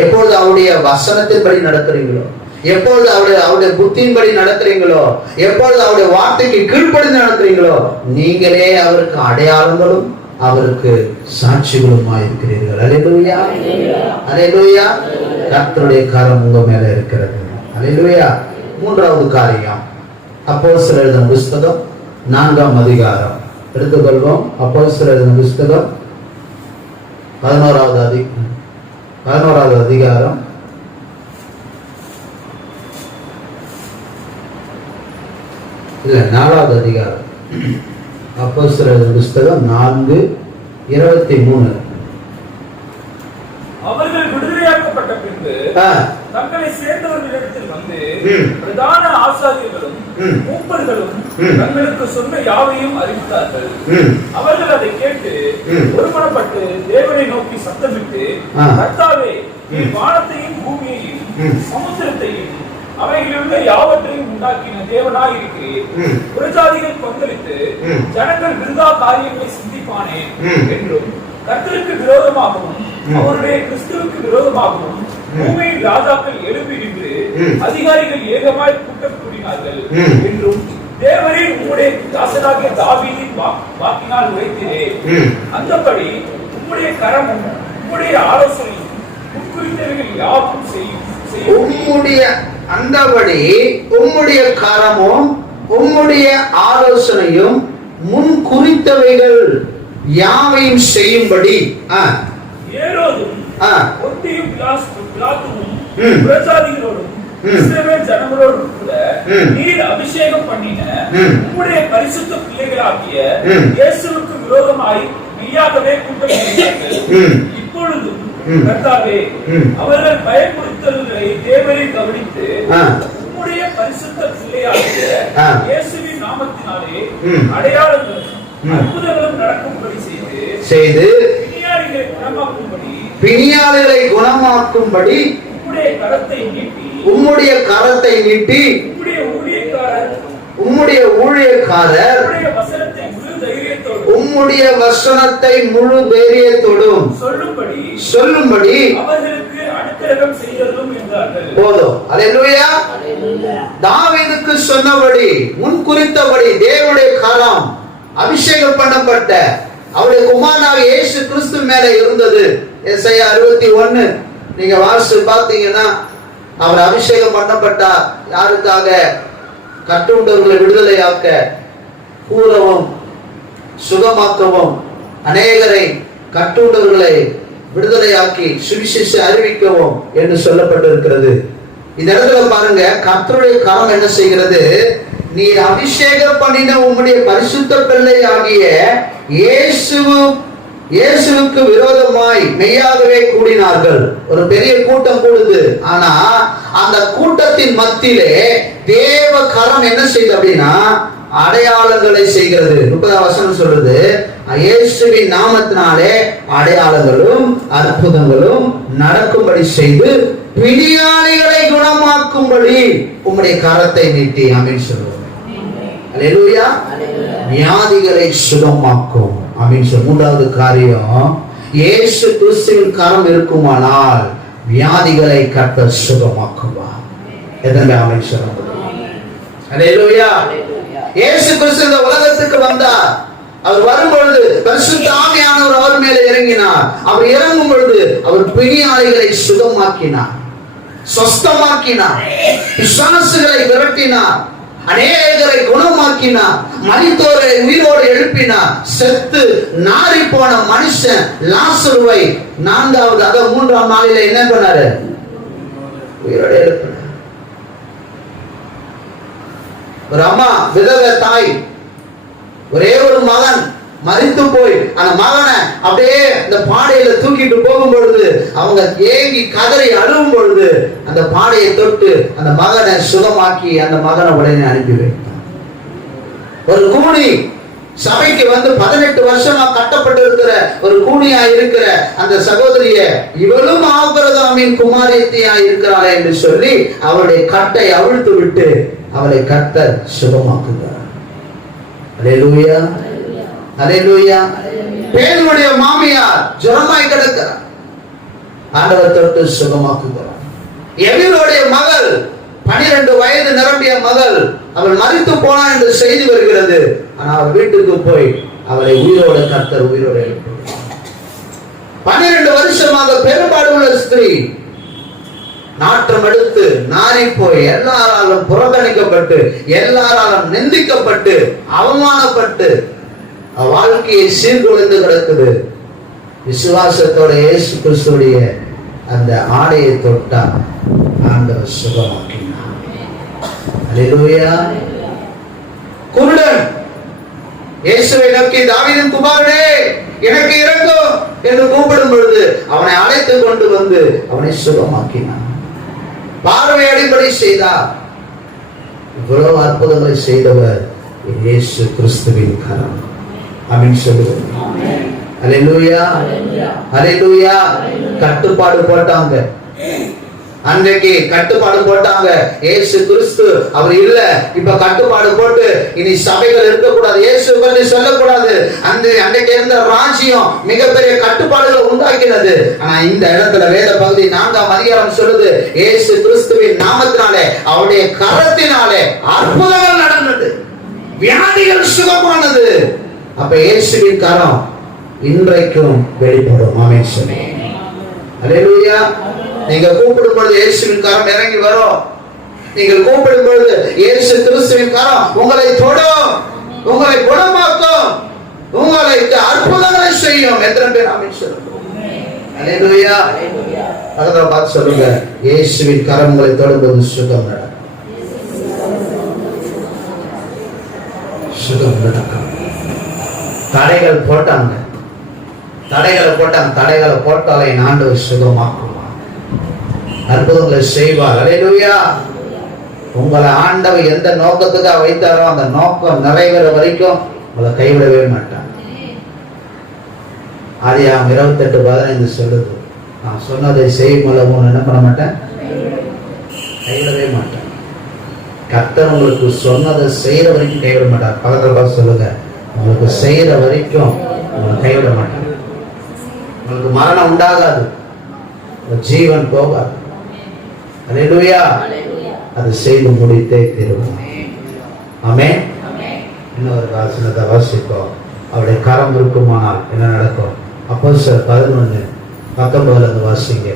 எப்பொழுது அவருடைய வசனத்தின்படி நடக்கிறீங்களோ, எப்பொழுது அவருடைய புத்தியின்படி நடக்கிறீங்களோ, எப்பொழுது அவருடைய வார்த்தைக்கு கீழ்ப்படிந்து நடக்கிறீங்களோ, நீங்களே அவருக்கு அடையாளங்களும் அவருக்கு சாட்சிகளுமா இருக்கிறீர்கள். அல்லேலூயா, அல்லேலூயா. கர்த்தருடைய கரம் உங்க மேல இருக்கிறது. அல்லேலூயா. மூன்றாவது காரியம், அப்போஸ்தலர் எழுதின புத்தகம் 4ஆம் அதிகாரம் எடுத்துக்கொள்வோம். அப்போஸ்தலர் எழுதின புத்தகம் 11ஆவது அதிகாரம் இல்ல 4ஆவது அதிகாரம். அப்போஸ்தலர் எழுதின புத்தகம் 4:23. அவர்கள் விடுதலையாக்கப்பட்ட பின்பு தங்களை சேர்ந்தவர்களிடத்தில் வந்து பிரதான ஆசாரியர்களும் மூப்பர்களும் தங்களுக்கு சொன்ன யாவையும் அறிவித்தார்கள். அவர்கள் அதை கேட்டு ஒருமனப்பட்டு தேவனை நோக்கி சத்தமிட்டு, கர்த்தாவே, நீர் வானத்தையும் பூமியையும் சமுத்திரத்தையும் அவைகளிலுள்ள யாவற்றையும் உண்டாக்கின தேவனாய் இருக்கிறீர். புறஜாதிகள் பங்களித்து ஜனங்கள் விருதா காரியங்களை சிந்திப்பானே என்றும், கர்த்தருக்கு விரோதமாகவும் அவருடைய கிறிஸ்துவுக்கு விரோதமாகவும் பூமியின் ராஜாக்கள் எழுப்பி நின்று அதிகாரிகள் ஏகமாய் கூட்டம் கூடினார்கள் என்றும் தேவரே உம்முடைய தாசனாகிய தாவீதின் வாக்கினால் உரைத்தீரே. அந்தபடி உம்முடைய கரமும் உம்முடைய ஆலோசனையும் முன்குறித்தவைகள் யாவும் செய்யும். அந்தபடி உம்முடைய கரமும் உம்முடைய ஆலோசனையும் முன் குறித்தவைகள் யாவையும் செய்யும்படி ஏரோதும் பொத்தியும் பிலாத்துவும் பிரஜாதிகளோடும் இஸ்ரவேல் ஜனங்களோடும் கூட நீர் அபிஷேகம் பண்ணின உம்முடைய பரிசுத்த பிள்ளைகளாகிய இயேசுவுக்கு விரோதமாய் மெய்யாகவே கூட்டம் கூடினார்கள். இப்பொழுதும் கர்த்தாவே, அவர்கள் பயமுறுத்தல்களை தேவனை கவனித்து உம்முடைய பரிசுத்த பிள்ளையாகிய இயேசுவின் நாமத்தினாலே அடையாளங்களும் அற்புதங்களும் நடக்கும்படி செய்து பிணியாளிகளை குணமாக்கும்படி உம்முடைய கரத்தை நீட்டி உம்முடைய ஊழியக்காரர் உம்முடைய வசனத்தை முழு தைரியத்தோடும் சொல்லும்படி போதும். அல்லேலூயா. தாவீதுக்கு சொன்னபடி முன் குறித்தபடி தேவனுடைய கரம் அபிஷேகம் பண்ணப்பட்ட அவருடைய குமாரனாக இயேசு கிறிஸ்து மேல இருந்தது. எஸ்ஐயா 61 நீங்க வாசிச்சு பார்த்தீங்கன்னா, அவர் அபிஷேகம் பண்ணப்பட்டார். யாருக்காக? கட்டுண்டவர்களை விடுதலையாக்க, கூறவும் சுகமாக்கவும், அநேகரை கட்டுண்டவர்களை விடுதலையாக்கி சுவிசேஷ அறிவிக்கவும் என்று சொல்லப்பட்டிருக்கிறது. இந்த இடத்துல பாருங்க, கர்த்தருடைய கரம் என்ன செய்கிறது? நீ அபிஷேகம் பண்ணின உம்முடைய பரிசுத்த பிள்ளை ஆகிய இயேசுவுக்கு விரோதமாய் மெய்யாகவே கூடினார்கள். ஒரு பெரிய கூட்டம் கூடுது. ஆனா அந்த கூட்டத்தின் மத்தியிலே தேவ கரம் என்ன செய்யுது அப்படின்னா அடையாளங்களை செய்கிறது. 30ஆம் வசனம் சொல்றது, இயேசுவின் நாமத்தினாலே அடையாளங்களும் அற்புதங்களும் நடக்கும்படி செய்து பிணியாளிகளை குணமாக்கும்படி உம்முடைய கரத்தை நீட்டி. ஆமென் சொல்லுவோம். அல்லேலூயா. வியாதிகளை சுகமாக்கும். ஆமென். மூன்றாவது காரியம், இயேசு கிறிஸ்துவின் கரம் இருக்குமானால் வியாதிகளை கர்த்தர் சுகமாக்குவார். எதனால? ஆமென் சொல்லுவோம். அல்லேலூயா. இயேசு கிறிஸ்து இந்த உலகத்துக்கு வந்தார். அவர் வரும்பொழுது பரிசுத்த ஆவியானவர் அவர் மேலே இறங்கினார். அவர் இறங்கும் பொழுது அவர் பிணியாளிகளை சுகமாக்கினார், சொஸ்தமாக்கினார், பிசாசுகளை விரட்டினார், அநேகரை குணமாக்கினார், மரித்தோரை உயிரோடு எழுப்பினார். செத்து நாறி போன மனுஷன் லாசருவை 3ஆம் நாளில என்ன பண்ணாரு? உயிரோடு எழுப்பினார். ஒரு அம்மா, விதவை தாய், ஒரே ஒரு மகன் மரித்து போய் அந்த மகனை அப்படியே இந்த பாடையில தூக்கிட்டு போகும் பொழுது அவங்க ஏங்கி கதறி அழுவும் பொழுது அந்த பாடையை தொட்டு அந்த மகனை சுகமாக்கி அந்த மகனை உடனே அனுப்பி வைத்தார். ஒரு கூனி சபைக்கு வந்து 18 வருஷமா கட்டப்பட்டு இருக்கிற ஒரு கூனியா இருக்கிற அந்த சகோதரிய, இவளும் ஆபிரகாமின் குமாரத்தியா இருக்கிறாளே என்று சொல்லி அவருடைய கட்டை அவிழ்த்து விட்டு அவளை கர்த்தர் சுகமாக்குகிறார். அல்லேலூயா. அல்லேலூயா. பேதுருடைய மாமியார் ஜுரமாய் கிடக்கிறார். ஆண்டவர் தொட்டு சுகமாக்குகிறார். எபிரோடைய மகள், 12 வயது நிரம்பிய மகள், அவள் மரித்து போனாள் என்று செய்தி வருகிறது. ஆனால் அவர் வீட்டுக்கு போய் அவளை உயிரோடு கர்த்தர் உயிரோடு எழுப்புகிறார். 12 வருஷமாக பெரும்பாடு உள்ள ஸ்திரீ நாற்றம் எடுத்து நாரி போய் எல்லாராலும் புறக்கணிக்கப்பட்டு எல்லாராலும் நிந்திக்கப்பட்டு அவமானப்பட்டு வாழ்க்கையை சீர்குலைந்து கிடக்குது. விசுவாசத்தோட இயேசு கிறிஸ்துடைய அந்த ஆடையை தொட்டா ஆண்டவர் சுகமாக்கினார். அல்லேலூயா. குருடன் இயேசுவை நோக்கி, தாவீதின் குமாரனே எனக்கு இரங்கும் என்று கூப்பிடும் பொழுது அவனை அழைத்து கொண்டு வந்து அவனை சுகமாக்கினார். பார்வை அடிப்படை செய்தார். இவ்வளவு அற்புதங்களை செய்தவர் இயேசு கிறிஸ்துவின் கரம். ஆமென் சொல்லுவோம். அல்லேலூயா, அல்லேலூயா. கட்டுப்பாடு போட்டாங்க, அன்றைக்கு கட்டுப்பாடு போட்டாங்க. இயேசு கிறிஸ்து அவர் இல்ல, இப்ப கட்டுப்பாடு போட்டு இனி சபைகள் இருக்கக்கூடாது, இயேசு பற்றி சொல்லக்கூடாது. அன்றைக்கு இருந்த ராஜ்யம் மிகப்பெரிய கட்டுப்பாடுகளை உண்டாக்கினது. ஆனா இந்த இடத்துல வேத பகுதி 4ஆம் அதிகாரம் சொல்லுது, இயேசு கிறிஸ்துவின் நாமத்தினாலே அவருடைய கரத்தினாலே அற்புதங்கள் நடந்தது, வியாதிகள் சுகமானது. அப்ப இயேசுவின் கரம் இன்றைக்கும் வெளிப்படும். ஆமென் சொல்லி. அல்லேலூயா. நீங்க கூப்பிடும் பொழுது இயேசுவின் கரம் இறங்கி வரும். நீங்கள் கூப்பிடும் பொழுது இயேசு கிறிஸ்துவின் கரம் உங்களை தொடும், உங்களை குணமாக்கும், உங்களுக்கு அற்புதங்களை செய்யும். எத்தனை பேர் ஆமென் சொல்லுங்க. அல்லேலூயா. பக்கத்துல பார்த்து சொல்லுங்க, இயேசுவின் கரம் உங்களை தொடும்போது சுகம் நடக்கும், சுகம் நடக்கும். தடைகள் போட்டாங்க, தடைகளை போட்டாலே ஆண்டவர் சுகமாக்குவார், அற்புதங்களை செய்வார். அல்லேலூயா. உங்களை ஆண்டவர் எந்த நோக்கத்துக்காக வைத்தாரோ அந்த நோக்கம் நிறைவேற வரைக்கும் உங்களை கைவிடவே மாட்டார். ஆதியாகமம் 28:15 சொல்லுது, நான் சொன்னதை செய்யும் அளவும் என்ன பண்ண மாட்டேன், கைவிடவே மாட்டேன். கர்த்தர் உங்களுக்கு சொன்னதை செய்யற வரைக்கும் கைவிட மாட்டார். பக்கத்துல பார்த்து சொல்லுங்க, உங்களுக்கு செய்யற வரைக்கும் உங்களை கைவிட மாட்டார். உங்களுக்கு மரணம் உண்டாகாது, ஜீவன் போகாது. அல்லேலூயா. அது செய்து முடித்தே தீருவோம். ஆமென். இன்னொரு வசனத்தை வாசிப்போம். அவருடைய கரம் இருக்குமானால் என்ன நடக்கும்? அப்போஸ்தலர் 11:19 வாசிங்க.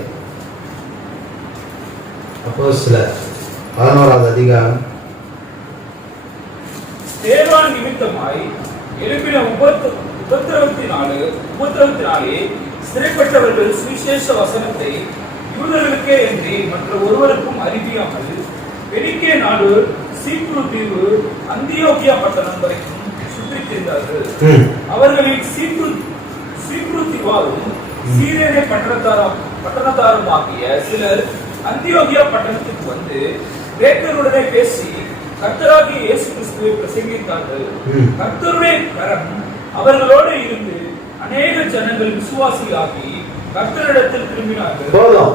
அப்போஸ்தலர் 11ஆம் அதிகாரம். தேவான் நிமித்தமாய் எழுப்பின உபத்திரவத்தினாலே சிறைப்பட்டவர்கள் சுவிசேஷ வசனத்தை யூதர்களுக்கே என்று மற்ற ஒருவருக்கும் அறிவியாமல் பெனிக்கே நாடு, சீப்ரு தீவு, அந்தியோகியா பட்டணம் வரைக்கும் சுற்றித் திரிந்தார்கள். அவர்களில் சீப்ரு தீவாரும் சீரேனே பட்டணத்தாருமாகிய சிலர் அந்தியோகியா பட்டணத்துக்கு வந்து கிரேக்கருடனே பேசி கர்த்தராகிய இயேசு கிறிஸ்துவை பிரசங்கித்தார்கள். கர்த்தருடைய கரம் அவர்களோடு இருந்து அநேக ஜனங்கள் விசுவாசிகளாகி கர்த்தரிடத்தில் திரும்பினார்கள். போதும்.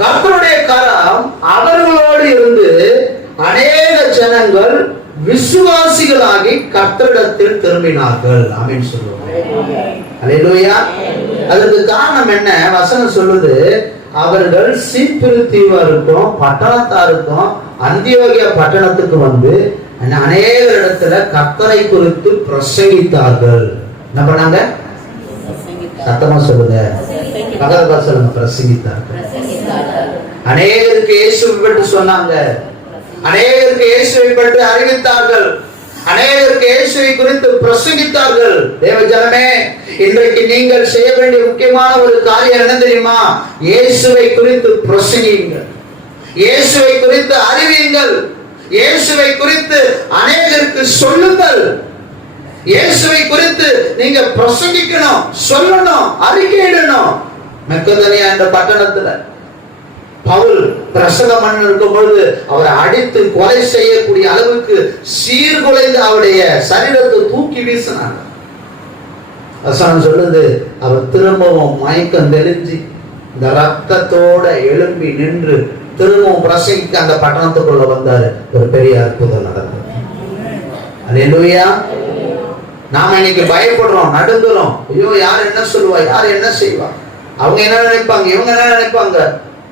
கர்த்தருடைய கரம் அவர்களோடு இருந்து அநேக ஜனங்கள் விசுவாசிகளாகி கர்த்தரிடத்தில் திரும்பினார்கள். ஆமென் சொல்லுவோம். அல்லேலூயா. அதுக்கு காரணம் என்ன? வசனம் சொல்லுது, அவர்கள் சீப்ரு தீவாருக்கும் பட்டணத்தாருக்கும் அந்தியோகியா பட்டணத்துக்கு வந்து அநேக இடத்துல கர்த்தரை குறித்து பிரசங்கித்தார்கள். என்ன பண்ணாங்க? சத்தமா சொல்லுங்க, பகல் சொல்லுங்க. பிரசங்கித்தார்கள். அநேகருக்கு இயேசுவை பற்றி சொன்னாங்க, அநேகருக்கு இயேசுவை பற்றி அறிவித்தார்கள், அநேகருக்கு இயேசுவை குறித்து பிரசங்கித்தார்கள். தேவ ஜனமே, இன்றைக்கு நீங்கள் செய்ய வேண்டிய முக்கியமான ஒரு காரியம் என்ன தெரியுமா? இயேசுவை குறித்து பிரசங்கியுங்கள், இயேசுவை குறித்து அறிவியுங்கள், இயேசுவை குறித்து அநேகருக்கு சொல்லுங்கள். இயேசுவை குறித்து நீங்க பிரசங்கிக்கணும், சொல்லணும், அறிக்கையிடணும். மக்கெதோனியா என்ற பட்டணத்துல பவுல் பிரசங்கம் பண்ண இருக்கும் பொழுது அவரை அடித்து கொலை செய்யக்கூடிய அளவுக்கு சீர்குலைந்து அவருடைய சரீரத்தை தூக்கி வீசினாங்க. வசனம் சொல்லுது, அவர் திரும்பவும் மயக்கம் தெளிஞ்சு இந்த ரத்தத்தோட எழும்பி நின்று திரும்பவும் பிரசங்கிக்க அந்த பட்டணத்துக்குள்ள வந்தாரு. ஒரு பெரிய அற்புதம் நடந்தது. அல்லேலூயா. நாம இன்னைக்கு பயப்படுறோம், நடுங்குறோம். ஐயோ, யார் என்ன சொல்லுவா, யார் என்ன செய்வா, அவங்க என்ன நினைப்பாங்க, இவங்க என்ன நினைப்பாங்க.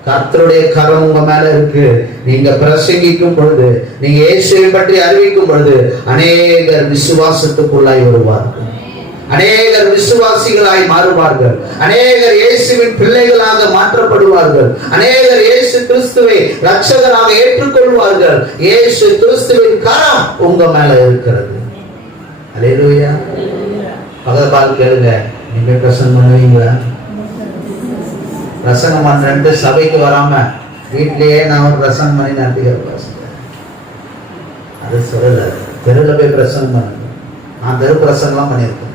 கர்த்தருடைய கரம் உங்க மேல இருக்கு. நீங்க பிரசங்கிக்கும் பொழுது, நீங்க இயேசுவை பற்றி அறிவிக்கும் பொழுது அநேகர் விசுவாசத்துக்குள்ளாய் வருவார்கள், அநேகர் விசுவாசிகளாய் மாறுவார்கள், அநேகர் இயேசுவின் பிள்ளைகளாக மாற்றப்படுவார்கள், அநேகர் இயேசு கிறிஸ்துவை ரட்சகராக ஏற்றுக்கொள்வார்கள். இயேசு கிறிஸ்துவின் கரம் உங்க மேல இருக்கிறது. அல்லேலூயா. பகல் கேளுங்க, நீங்க பிரசங்கம் பண்ணுவீங்களா? பிரசங்கம் பண்ணிட்டு சபைக்கு வராம வீட்லயே நான் ஒரு பிரசங்கம் பண்ணி நடத்திக்கிறேன். அது சொல்லல, தெருவில் போய் பிரசங்கம் பண்ணுங்க. நான் தெரு பிரசங்கம்லாம் பண்ணியிருக்கேன்.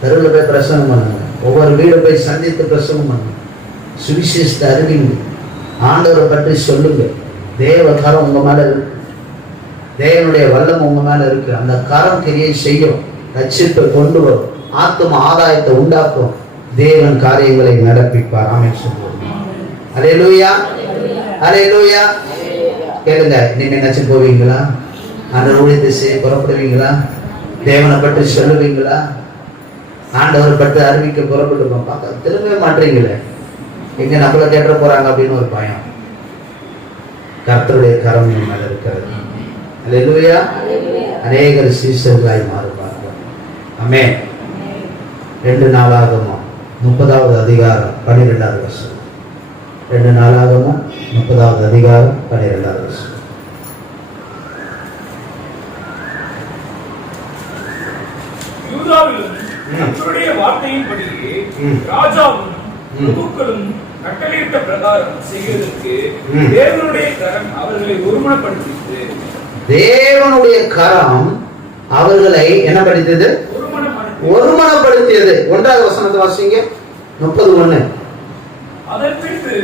தெருவில் போய் பிரசங்கம் பண்ணுங்க, ஒவ்வொரு வீடு போய் சந்தித்து பிரசங்கம் பண்ணுங்க, சுவிசேஷத்தை அறிவிங்க, ஆண்டவரை பற்றி சொல்லுங்க. தேவ கரம் உங்க மேல இருக்கு. தேவனுடைய வல்லம் உங்க மேல இருக்கு. அந்த கரம் கிரியை செய்யும், ரட்சிப்பை கொண்டு வரும், ஆத்தும ஆதாயத்தை உண்டாக்கும், தேவன் காரியங்களை நடப்பிப்பார். ஆமென் சொல்லுவோம். அல்லேலூயா, அல்லேலூயா. கேளுங்க, நீங்க நினைச்சு போவீங்களா? அந்த ஊழியத்தை செய்ய புறப்படுவீங்களா? தேவனை பற்றி சொல்லுவீங்களா? ஆண்டவரை பற்றி அறிவிக்க புறப்பட்டு பார்க்க திரும்பவே மாட்டீங்களே. எங்க நம்மள கேட்ட போறாங்க அப்படின்னு ஒரு பயம். கர்த்தருடைய கரம் மேல இருக்கிறது. அல்லேலூயா. அநேகர் சீஷர்களாய் மாறுவார்கள். ஆமென். 2 நாளாகமம் 30வது அதிகாரம் 12வது வசனம். 2 நாளாகமம் 30வது அதிகாரம் 12வது வசனம். யூதாவிலும் கர்த்தருடைய வார்த்தையின்படியே ராஜாவும் பிரபுக்களும் கட்டளையிட்ட பிரகாரம் செய்வதற்கு தேவனுடைய கரம் அவர்களை ஒருமனப்படுத்தியது. தேவனுடைய கரம் அவர்களை என்ன படித்தது? ஒருமனப்படுத்தியது. 1வது வசனத்தை வாசிங்க. 30:1. அதன் பின்பு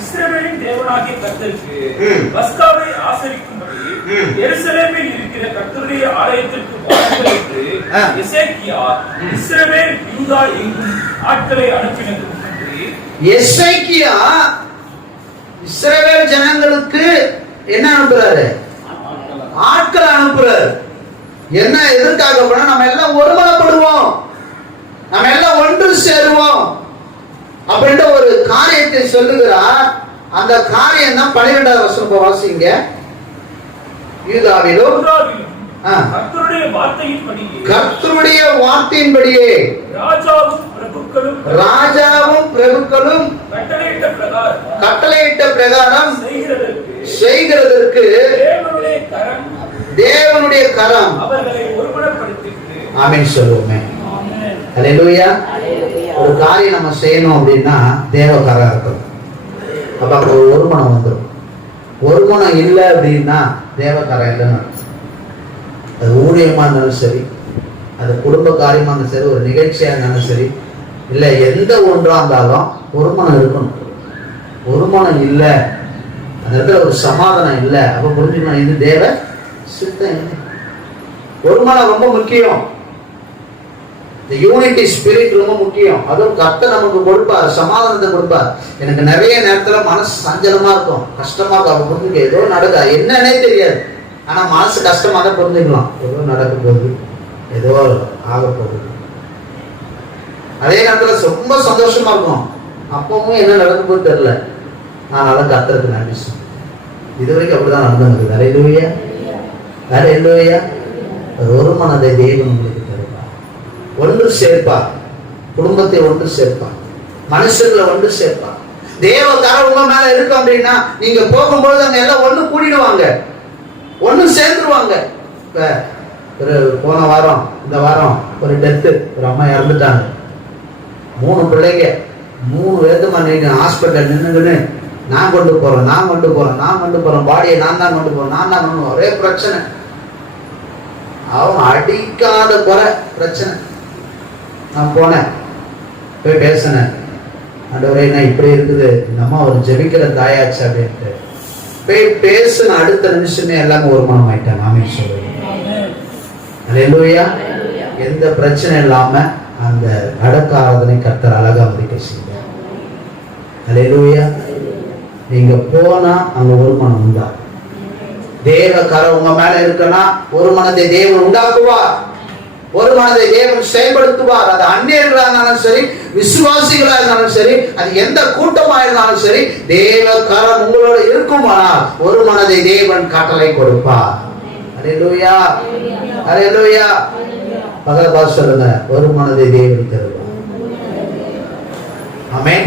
இஸ்ரவேலின் தேவனாகிய கர்த்தருக்கு பஸ்காவை ஆசரிக்கும்படி எருசலேமில் இருக்கிற கர்த்தருடைய ஆலயத்திற்கு வாருங்கள் என்று எசேக்கியா இஸ்ரவேல் யூதா எங்கும் ஆட்களை அனுப்பினது. எசேக்கியா இஸ்ரவேல் ஜனங்களுக்கு என்ன அனுப்புறாரு? ஆட்களை அனுப்புறாரு. என்ன எதற்காக? நம்ம எல்லாம் ஒருமனப்படுவோம், நம்ம எல்லாம் ஒன்று சேருவோம் அப்படின்ற ஒரு காரியத்தை சொல்லுகிறார். அந்த காரியம் தான் 12வது வசனம் வாசிங்க. யூதாவிலும் கர்த்தருடைய வார்த்தையின்படியே ராஜாவும் பிரபுக்களும் கட்டளையிட்ட பிரகாரம் செய்கிறதற்கு தேவனுடைய கரம் அவர்களை ஒருமனப்படுத்தியது. ஆமென் சொல்லுவோமே. அல்லேலூயா. ஒரு காரியம் நம்ம செய்யணும் அப்படின்னா தேவ கரம் இருக்கணும். அப்ப அங்க ஒரு மனம் வந்துடும். ஒரு மனம் இல்லை அப்படின்னா தேவ கரம் இல்லைன்னு. அது ஊழியமா இருந்தாலும் சரி, அது குடும்ப காரியமா இருந்தாலும் சரி, ஒரு நிகழ்ச்சியா இருந்தாலும் சரி, இல்லை எந்த ஒன்றா இருந்தாலும் ஒரு மனம் இருக்கணும். ஒரு மனம் இல்லை, அந்த இடத்துல ஒரு சமாதானம் இல்லை. அப்ப புரிஞ்சுக்கணும், இது தேவ சித்தம். ஒரு மனம் ரொம்ப முக்கியம். இந்த யூனிட்டி ஸ்பிரிட் ரொம்ப முக்கியம். அதுவும் கர்த்தர் நமக்கு கொடுப்பார், சமாதானத்தை கொடுப்பார். எனக்கு நிறைய நேரத்துல மனசு சஞ்சலமா இருக்கும், கஷ்டமா இருக்கும். அப்ப புரிஞ்சுக்க, ஏதோ நடக்க என்னன்னே தெரியாது, ஆனா மனசு கஷ்டமா தான் புரிஞ்சுக்கலாம். ஏதோ நடக்க போகுது, ஏதோ ஆக போகுது. அதே நேரத்துல ரொம்ப சந்தோஷமா இருக்கும், அப்பவும் என்ன நடக்க போகுது தெரியல. அதனால கர்த்தருக்கு நன்றி சொல்லுவேன். இதுவரைக்கும் அப்படிதான் நடந்தது. அல்லேலூயா, அல்லேலூயா. ஒரு மனதை தேவன் உங்களுக்கு தருவார், ஒன்று சேர்ப்பார், குடும்பத்தை ஒன்று சேர்ப்பார், மனுஷர்களை ஒன்று சேர்ப்பார். தேவ கரம் உங்க மேல இருக்கு அப்படின்னா நீங்க போகும்போது அங்க எல்லாம் ஒண்ணு கூடிடுவாங்க, ஒண்ணு சேர்ந்துருவாங்க. போன வாரம் இந்த வாரம் ஒரு டெத்து, ஒரு அம்மா இறந்துட்டாங்க. 3 பிள்ளைங்க, 3 பேருமா நீங்க ஹாஸ்பிட்டல் நின்றுன்னு நான் கொண்டு போறேன், பாடியை நான் தான் கொண்டு போறேன், ஒரே பிரச்சனை. அவன் அடிக்காத குறை பிரச்சனை. நான் போனேன், போய் பேசினேன். ஆண்டவரே நான் இப்படி இருக்குது, இந்த அம்மா ஒரு ஜெபிக்கிற தாயாச்சு அப்படின்ட்டு போய் பேசுன அடுத்த நிமிஷமே எல்லாமே ஒரு மனம் ஆயிட்டாங்க. ஆமென் சொல்லுவேன். அல்லேலூயா. எந்த பிரச்சனை இல்லாம அந்த அடக்க ஆராதனை கர்த்தர் அழகா முடிக்க செய்தார். அல்லேலூயா. நீங்க போனா அங்க ஒரு மனம் உண்டா. தேவ கரம் உங்க மேல இருக்குன்னா ஒரு மனதை தேவன் உண்டாக்குவார், ஒரு மனதை தேவன் செயல்படுத்துவார். அது அந்நியர்களா இருந்தாலும் சரி, விசுவாசிகளா இருந்தாலும் சரி, அது எந்த கூட்டமா இருந்தாலும் சரி, தேவ கரம் உங்களோட இருக்குமானால் ஒரு மனதை தேவன் கட்டளை கொடுப்பார். அல்லேலூயா, அல்லேலூயா. பகல் சொல்லுங்க, ஒரு மனதை தேவன் தருவார். ஆமென்.